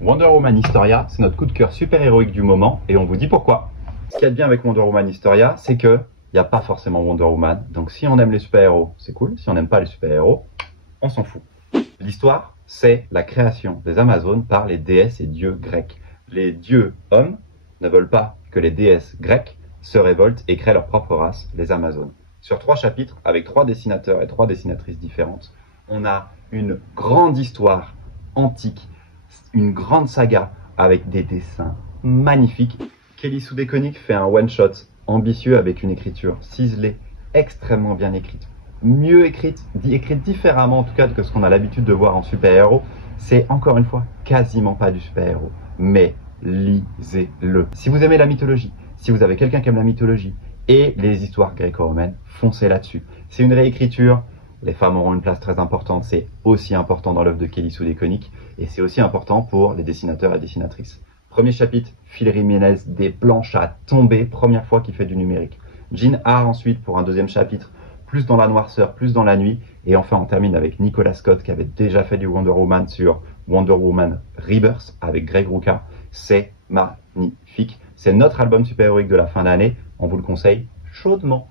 Wonder Woman Historia, c'est notre coup de cœur super-héroïque du moment et on vous dit pourquoi. Ce qu'il y a de bien avec Wonder Woman Historia, c'est que il n'y a pas forcément Wonder Woman. Donc si on aime les super-héros, c'est cool. Si on n'aime pas les super-héros, on s'en fout. L'histoire, c'est la création des Amazones par les déesses et dieux grecs. Les dieux hommes ne veulent pas que les déesses grecques se révoltent et créent leur propre race, les Amazones. Sur 3 chapitres, avec 3 dessinateurs et 3 dessinatrices différentes, on a une grande histoire antique, une grande saga avec des dessins magnifiques. Kelly Sue DeConnick fait un one-shot ambitieux avec une écriture ciselée, extrêmement bien écrite, mieux écrite différemment en tout cas que ce qu'on a l'habitude de voir en super-héros. C'est encore une fois quasiment pas du super-héros, mais lisez-le. Si vous aimez la mythologie, si vous avez quelqu'un qui aime la mythologie et les histoires gréco-romaines, foncez là-dessus. C'est une réécriture, les femmes auront une place très importante, c'est aussi important dans l'œuvre de Kelly Sue DeConnick et c'est aussi important pour les dessinateurs et dessinatrices. Premier chapitre, Phil Jiménez, des planches à tomber, première fois qu'il fait du numérique. Jean Hart ensuite pour un deuxième chapitre, plus dans la noirceur, plus dans la nuit. Et enfin, on termine avec Nicolas Scott qui avait déjà fait du Wonder Woman sur Wonder Woman Rebirth avec Greg Rucka. C'est magnifique. C'est notre album super-héroïque de la fin d'année. On vous le conseille chaudement.